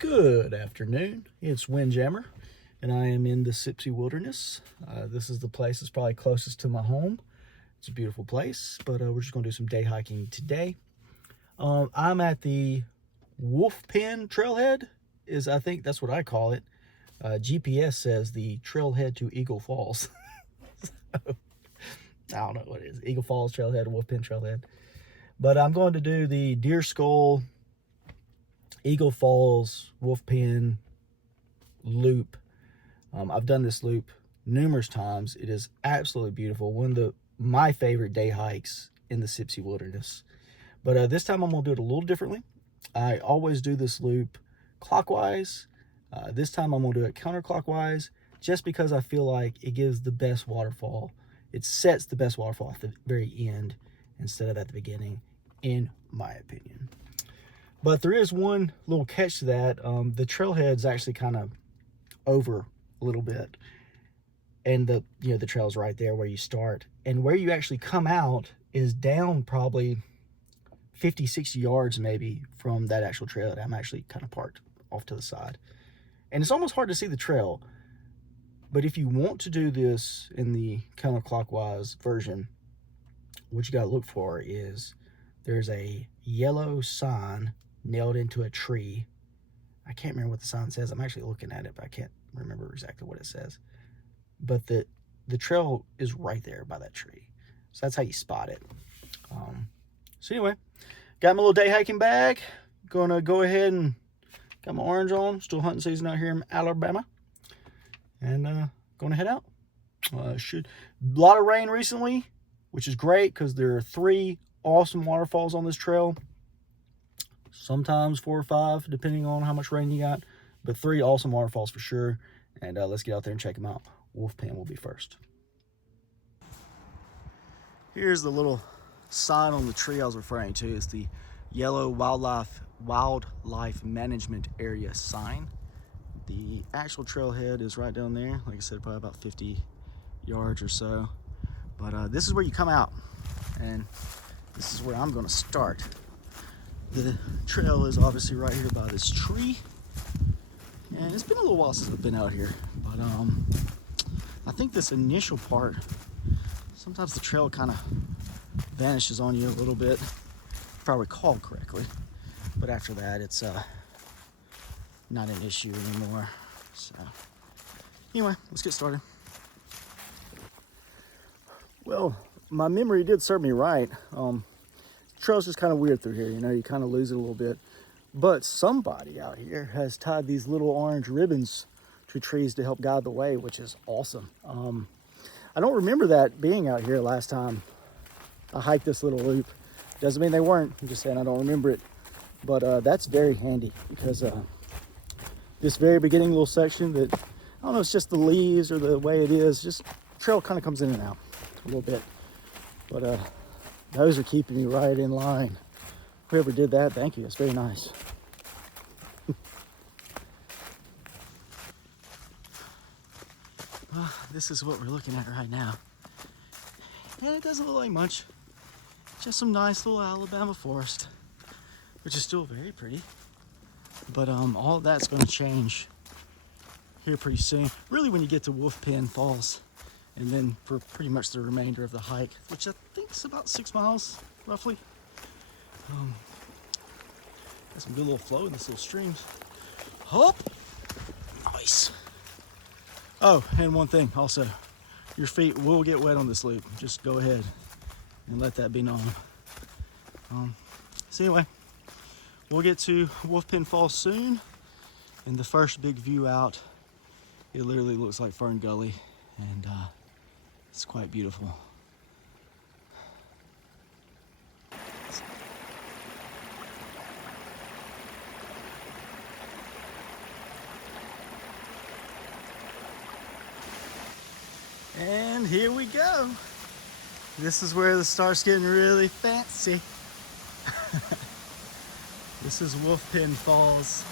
Good afternoon, it's Windjammer, and I am in the Sipsey Wilderness. This is the place that's probably closest to my home. It's a beautiful place, but we're just going to do some day hiking today. I'm at the Wolfpen Trailhead, I think that's what I call it. GPS says the trailhead to Eagle Falls. So, I don't know what it is. Eagle Falls Trailhead, Wolfpen Trailhead. But I'm going to do the Deer Skull, Eagle Falls, Wolfpen loop. I've done this loop numerous times. It is absolutely beautiful. One of my favorite day hikes in the Sipsey Wilderness. But this time I'm going to do it a little differently. I always do this loop clockwise. This time I'm going to do it counterclockwise just because I feel like it gives the best waterfall. It sets the best waterfall at the very end instead of at the beginning, in my opinion. But there is one little catch to that. The trailhead's actually kind of over a little bit. And the trail's right there where you start. And where you actually come out is down probably 50, 60 yards maybe from that actual trail. I'm actually kind of parked off to the side. And it's almost hard to see the trail. But if you want to do this in the counterclockwise version, what you got to look for is there's a yellow sign nailed into a tree. I can't remember what the sign says. I'm actually looking at it, but I can't remember exactly what it says. But the trail is right there by that tree. So that's how you spot it. So anyway, got my little day hiking bag. Gonna go ahead and got my orange on. Still hunting season out here in Alabama. And gonna head out. A lot of rain recently, which is great because there are 3 awesome waterfalls on this trail. Sometimes 4 or 5, depending on how much rain you got. But 3 awesome waterfalls for sure. And let's get out there and check them out. Wolfpen will be first. Here's the little sign on the tree I was referring to. It's the yellow wildlife management area sign. The actual trailhead is right down there. Like I said, probably about 50 yards or so. But this is where you come out. And this is where I'm going to start. The trail is obviously right here by this tree. And it's been a little while since I've been out here. But I think this initial part, sometimes the trail kind of vanishes on you a little bit, if I recall correctly. But after that, it's not an issue anymore. So anyway, let's get started. Well, my memory did serve me right. Trail's just kind of weird through here, you kind of lose it a little bit. But somebody out here has tied these little orange ribbons to trees to help guide the way, which is awesome. I don't remember that being out here last time I hiked this little loop. Doesn't mean they weren't. I'm just saying I don't remember it. But that's very handy because this very beginning little section that, I don't know, it's just the leaves or the way it is, just trail kind of comes in and out a little bit. But those are keeping me right in line. Whoever did that, thank you. It's very nice. Well, this is what we're looking at right now. And it doesn't look like much. Just some nice little Alabama forest, which is still very pretty. But all of that's going to change here pretty soon. Really when you get to Wolfpen Falls. And then for pretty much the remainder of the hike, which I think is about 6 miles, roughly. Got some good little flow in this little streams. Hop! Nice. Oh, and one thing also. Your feet will get wet on this loop. Just go ahead and let that be known. So anyway, we'll get to Wolfpen Falls soon. And the first big view out, it literally looks like Fern Gully. And it's quite beautiful. And here we go. This is where it starts getting really fancy. This is Wolfpen Falls.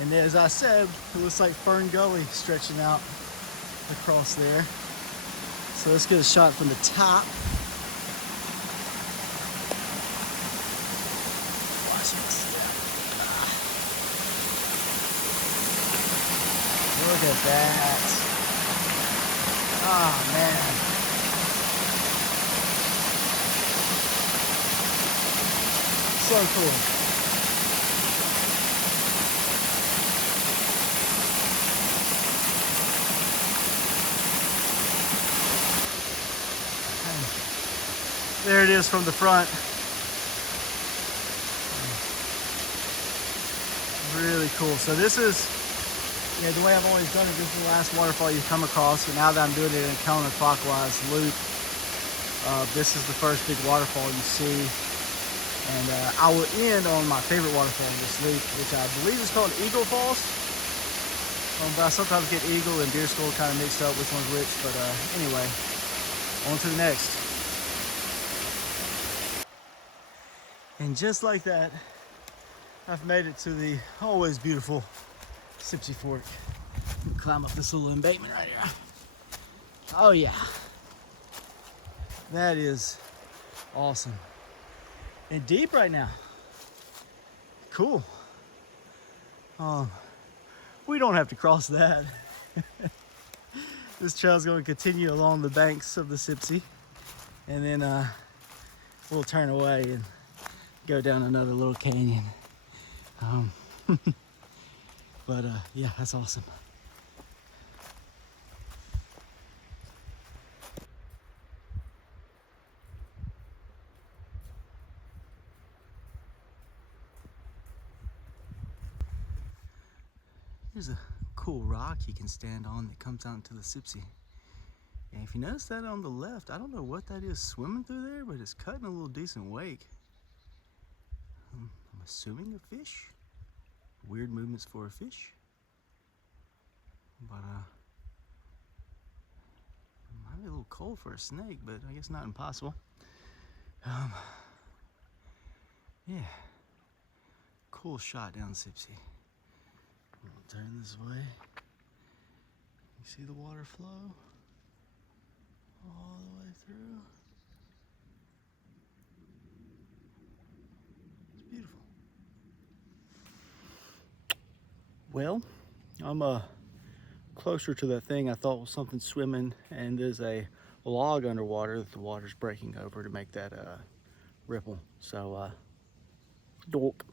And as I said, it looks like Fern Gully stretching out across there. So let's get a shot from the top. Watch this. at that. Oh, man. So cool. There it is from the front. Really cool. So this is, the way I've always done it, this is the last waterfall you come across. And now that I'm doing it in a counterclockwise loop, this is the first big waterfall you see. And I will end on my favorite waterfall in this loop, which I believe is called Eagle Falls. But I sometimes get Eagle and Deer Skull kind of mixed up which one's which. But anyway, on to the next. And just like that, I've made it to the always beautiful Sipsey Fork. Climb up this little embankment right here. Oh yeah, that is awesome. And deep right now. Cool. We don't have to cross that. This trail is going to continue along the banks of the Sipsey, and then we'll turn away and go down another little canyon. But yeah, that's awesome. Here's a cool rock you can stand on that comes out into the Sipsey. And if you notice that on the left, I don't know what that is swimming through there, but it's cutting a little decent wake. I'm assuming a fish. Weird movements for a fish. But it might be a little cold for a snake, but I guess not impossible. Yeah. Cool shot down Sipsey. We'll turn this way. You see the water flow all the way through. It's beautiful. Well, I'm closer to that thing I thought was something swimming, and there's a log underwater that the water's breaking over to make that ripple. So dork.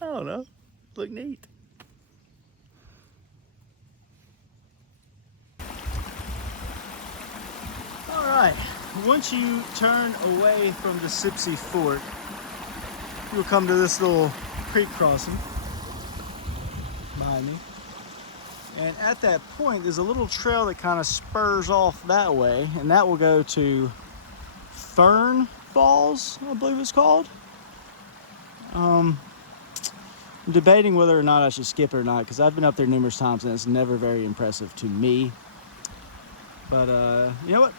I don't know. Look neat. All right. Once you turn away from the Sipsey Fork, you'll come to this little creek crossing behind me. And at that point, there's a little trail that kind of spurs off that way, and that will go to Fern Falls, I believe it's called. I'm debating whether or not I should skip it or not, because I've been up there numerous times and it's never very impressive to me. But you know what?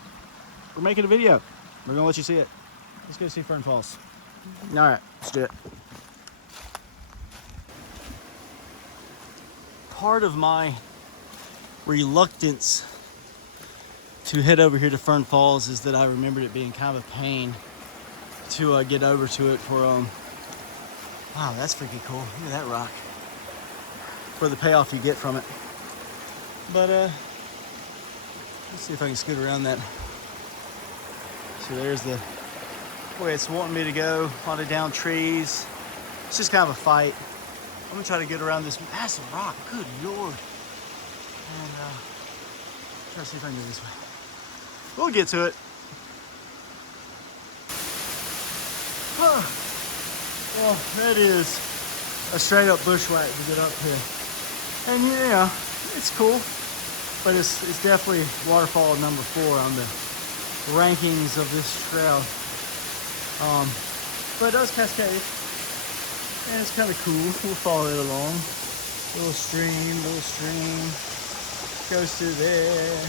We're making a video. We're gonna let you see it. Let's go see Fern Falls. All right, let's do it. Part of my reluctance to head over here to Fern Falls is that I remembered it being kind of a pain to get over to it for wow, that's freaking cool. Look at that rock. For the payoff you get from it. But let's see if I can scoot around that. So there's the way it's wanting me to go. A lot of down trees. It's just kind of a fight. I'm gonna try to get around this massive rock. Good Lord. And try to see if I can go this way. We'll get to it. Well, that is a straight up bushwhack to get up here. And yeah, it's cool. But it's definitely waterfall number 4 on the rankings of this trail. But it does cascade. And it's kind of cool. We'll follow it along. Little stream goes through there.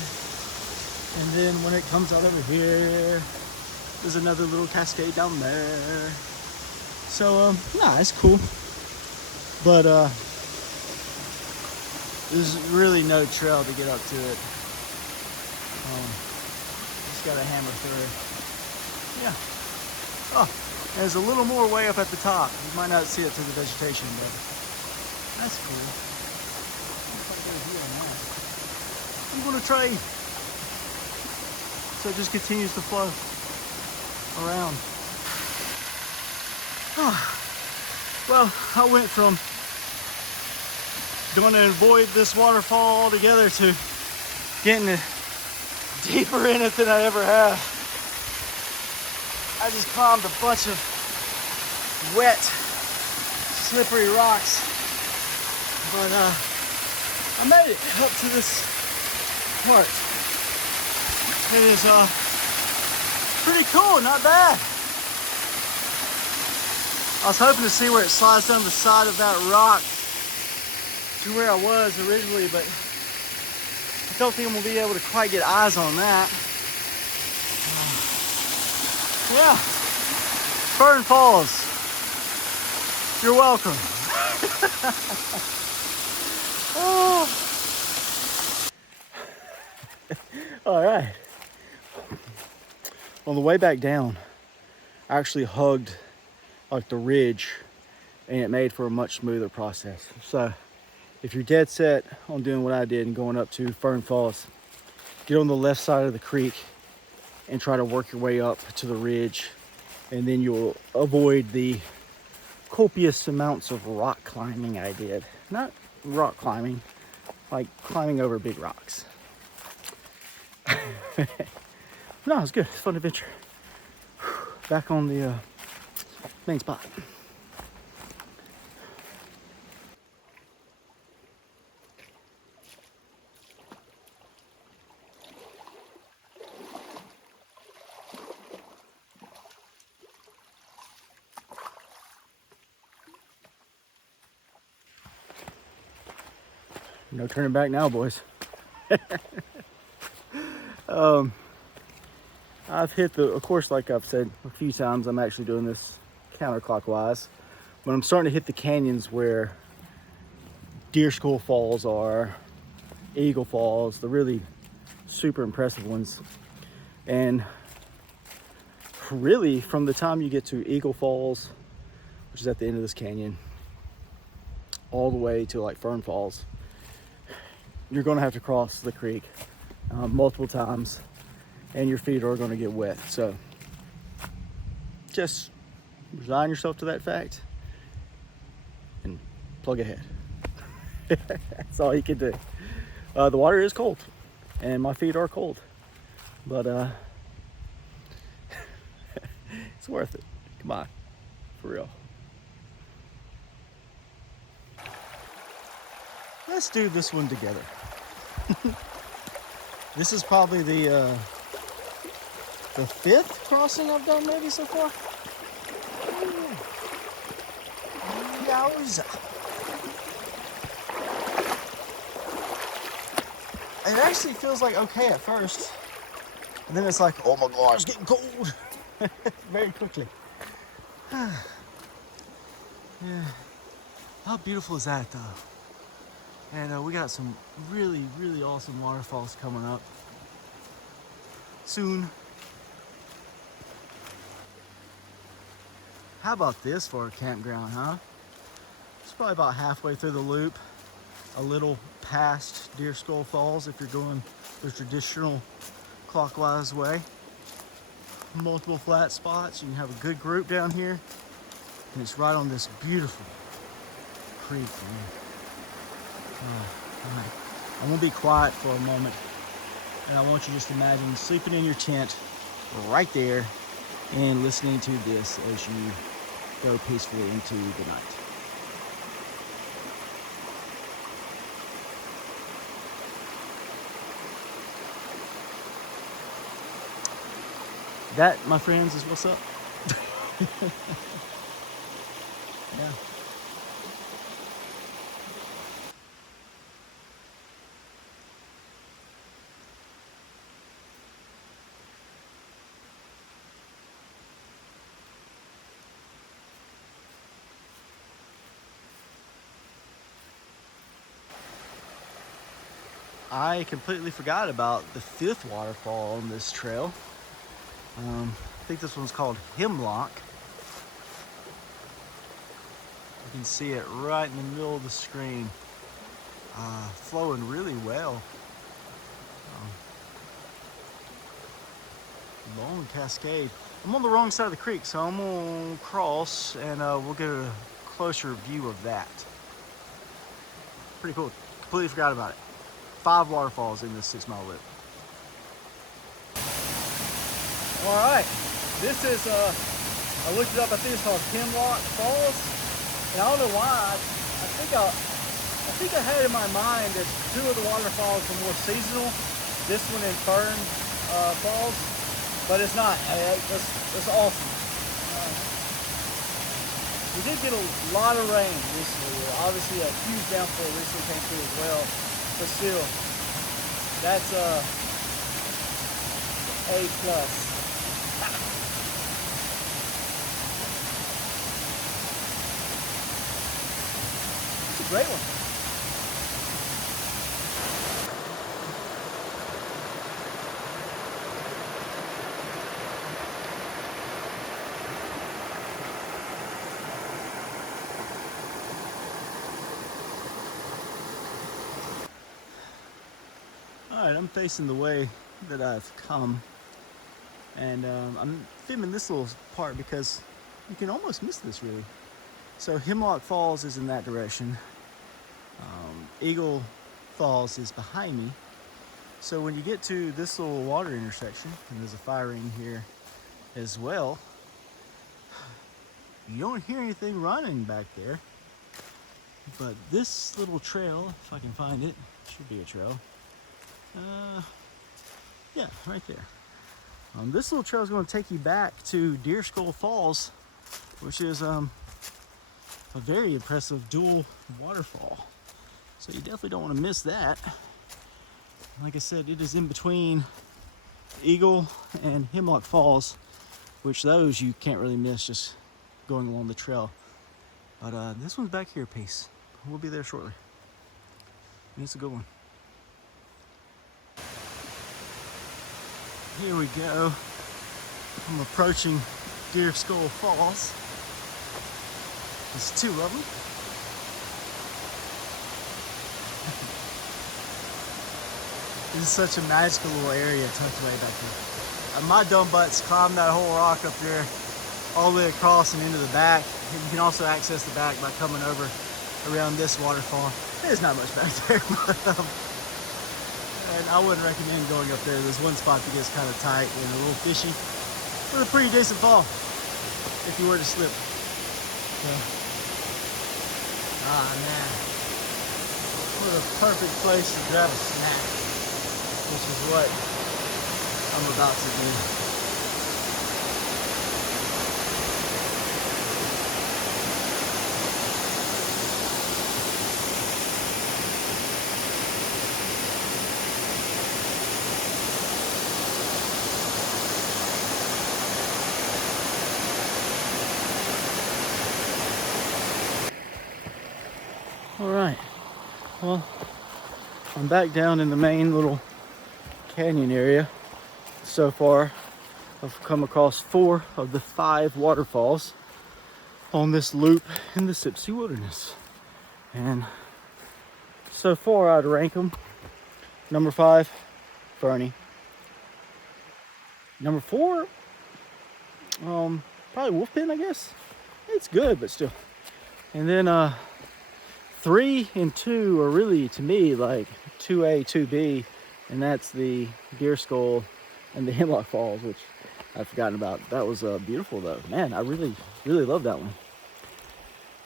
And then when it comes out over here, there's another little cascade down there. So, nah, it's cool. But there's really no trail to get up to it. Just gotta hammer through. Yeah. Oh, there's a little more way up at the top. You might not see it through the vegetation, but That's cool. I'm gonna trade. So it just continues to flow around. Well, I went from going to avoid this waterfall altogether to getting deeper in it than I ever have. I just climbed a bunch of wet, slippery rocks, but I made it up to this part. It is pretty cool, not bad. I was hoping to see where it slides down the side of that rock to where I was originally, but I don't think I'm gonna be able to quite get eyes on that. Yeah, Fern Falls, you're welcome. Oh. All right. On the way back down, I actually hugged like the ridge, and it made for a much smoother process. So if you're dead set on doing what I did and going up to Fern Falls, get on the left side of the creek and try to work your way up to the ridge, and then you'll avoid the copious amounts of rock climbing I did. Not rock climbing, like climbing over big rocks. No, it was good. It's a fun adventure. Back on the main spot. No turning back now, boys. I've hit of course, like I've said a few times, I'm actually doing this counterclockwise. But I'm starting to hit the canyons where Deer Skull Falls are, Eagle Falls, the really super impressive ones. And really, from the time you get to Eagle Falls, which is at the end of this canyon, all the way to like Fern Falls, you're gonna have to cross the creek multiple times, and your feet are gonna get wet. So just resign yourself to that fact and plug ahead. That's all you can do. The water is cold, and my feet are cold, but it's worth it. Come on, for real. Let's do this one together. This is probably the fifth crossing I've done maybe so far. Yowza. It actually feels like okay at first, and then it's like, oh my god, it's getting cold. Very quickly. Yeah. How beautiful is that though? And we got some really, really awesome waterfalls coming up soon. How about this for a campground, huh? It's probably about halfway through the loop, a little past Deer Skull Falls if you're going the traditional clockwise way. Multiple flat spots. You can have a good group down here, and it's right on this beautiful creek, man. I'm gonna be quiet for a moment, and I want you to just imagine sleeping in your tent right there and listening to this as you go peacefully into the night. That, my friends, is what's up. Yeah. I completely forgot about the fifth waterfall on this trail. I think this one's called Hemlock. You can see it right in the middle of the screen, flowing really well. Long cascade. I'm on the wrong side of the creek, so I'm gonna cross and we'll get a closer view of that. Pretty cool. Completely forgot about it. 5 waterfalls in this 6-mile loop. All right, this is, I looked it up, I think it's called Hemlock Falls. And I don't know why, I think I had in my mind that 2 of the waterfalls were more seasonal. This one in Fern Falls, but it's not. It's awesome. We did get a lot of rain recently. Obviously, a huge downpour recently came through as well. But still, that's A+. It's a great one. Alright, I'm facing the way that I've come, and I'm filming this little part because you can almost miss this really. So Hemlock Falls is in that direction. Eagle Falls is behind me. So when you get to this little water intersection, and there's a fire ring here as well, you don't hear anything running back there. But this little trail, if I can find it, should be a trail. Yeah, right there. This little trail is going to take you back to Deer Skull Falls, which is a very impressive dual waterfall. So you definitely don't want to miss that. Like I said, it is in between Eagle and Hemlock Falls, which those you can't really miss just going along the trail. But this one's back here a piece. We'll be there shortly. And it's a good one. Here we go. I'm approaching Deer Skull Falls. There's 2 of them. This is such a magical little area tucked away back there. My dumb butts climbed that whole rock up there all the way across and into the back. And you can also access the back by coming over around this waterfall. There's not much back there, but and I wouldn't recommend going up there. There's one spot that gets kind of tight and a little fishy, but a pretty decent fall if you were to slip. So, man, what a perfect place to grab a snack, which is what I'm about to do. All right, well, I'm back down in the main little canyon area. So far, I've come across 4 of the 5 waterfalls on this loop in the Sipsey Wilderness. And so far, I'd rank them. Number 5, Fernie. Number 4, probably Wolfpen, I guess. It's good, but still. And then 3 and 2 are really, to me, like 2A, 2B, and that's the Deer Skull and the Hemlock Falls, which I'd forgotten about. That was beautiful, though. Man, I really, really love that one.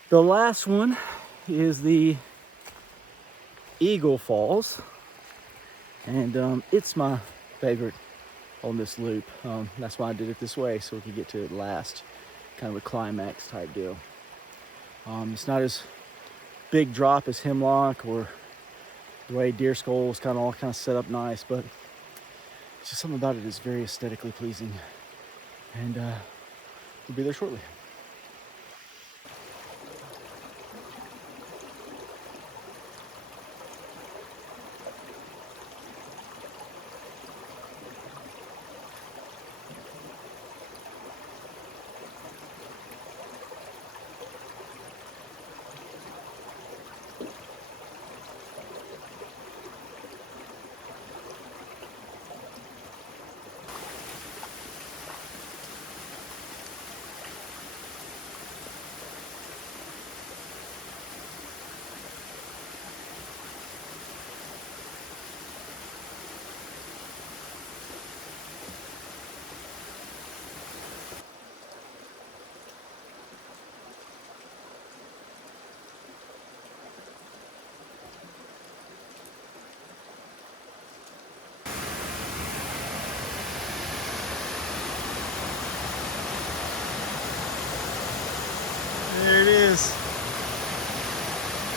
The last one is the Eagle Falls, and it's my favorite on this loop. That's why I did it this way, so we could get to it last, kind of a climax type deal. It's not as big drop as Hemlock or the way Deer Skull is all set up nice, but it's just something about it is very aesthetically pleasing. And we'll be there shortly. is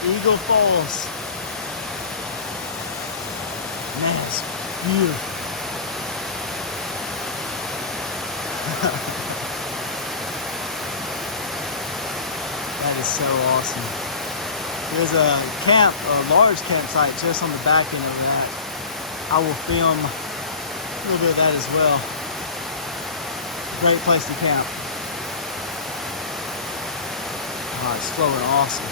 Eagle Falls. Man, it's beautiful. That is so awesome. There's a large campsite just on the back end of that. I will film a little bit of that as well. Great place to camp. Oh, it's flowing awesome.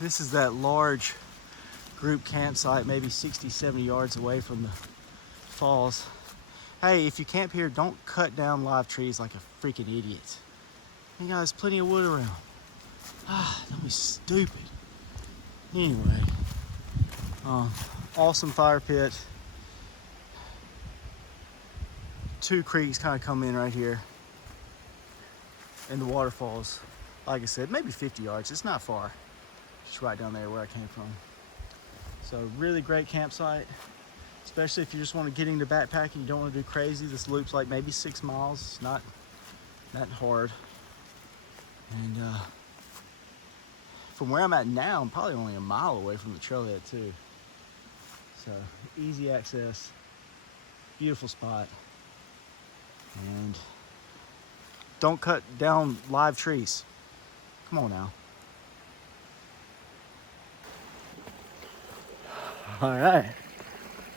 This is that large group campsite, maybe 60, 70 yards away from the falls. Hey, if you camp here, don't cut down live trees like a freaking idiot. You guys, plenty of wood around. Ah, don't be stupid. Anyway, awesome fire pit. 2 creeks kind of come in right here. And the waterfalls, like I said, maybe 50 yards. It's not far. Just right down there where I came from. So really great campsite, especially if you just want to get into backpacking. You don't want to do crazy. This loop's like maybe 6 miles. It's not hard. And from where I'm at now, I'm probably only a mile away from the trailhead too. So easy access, beautiful spot. And don't cut down live trees. Come on now. All right,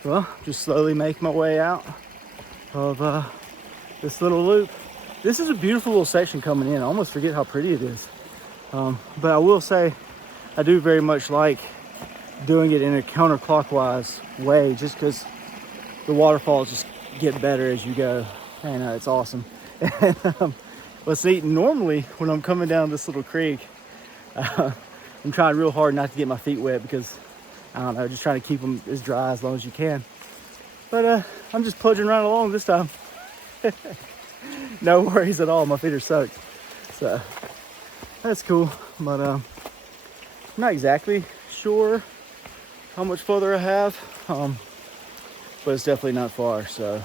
well, just slowly make my way out of this little loop. This is a beautiful little section coming in. I almost forget how pretty it is. But I will say, I do very much like doing it in a counterclockwise way, just because the waterfalls just get better as you go. And it's awesome. Let's see, normally when I'm coming down this little creek, I'm trying real hard not to get my feet wet because I don't know, just trying to keep them as dry as long as you can. But I'm just plunging right along this time. No worries at all, my feet are soaked. So that's cool, but I'm not exactly sure how much further I have, but it's definitely not far. So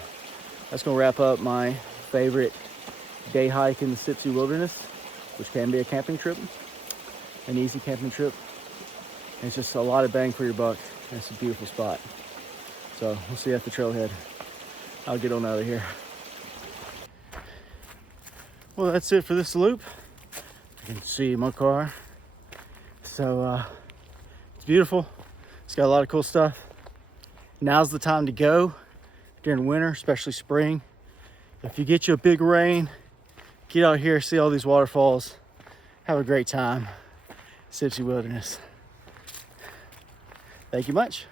that's gonna wrap up my favorite day hike in the Sipsey Wilderness, which can be a camping trip, an easy camping trip. It's just a lot of bang for your buck. And it's a beautiful spot. So we'll see you at the trailhead. I'll get on out of here. Well, that's it for this loop. You can see my car. So it's beautiful. It's got a lot of cool stuff. Now's the time to go during winter, especially spring. If you get you a big rain, get out here, see all these waterfalls. Have a great time. Sipsey Wilderness. Thank you much.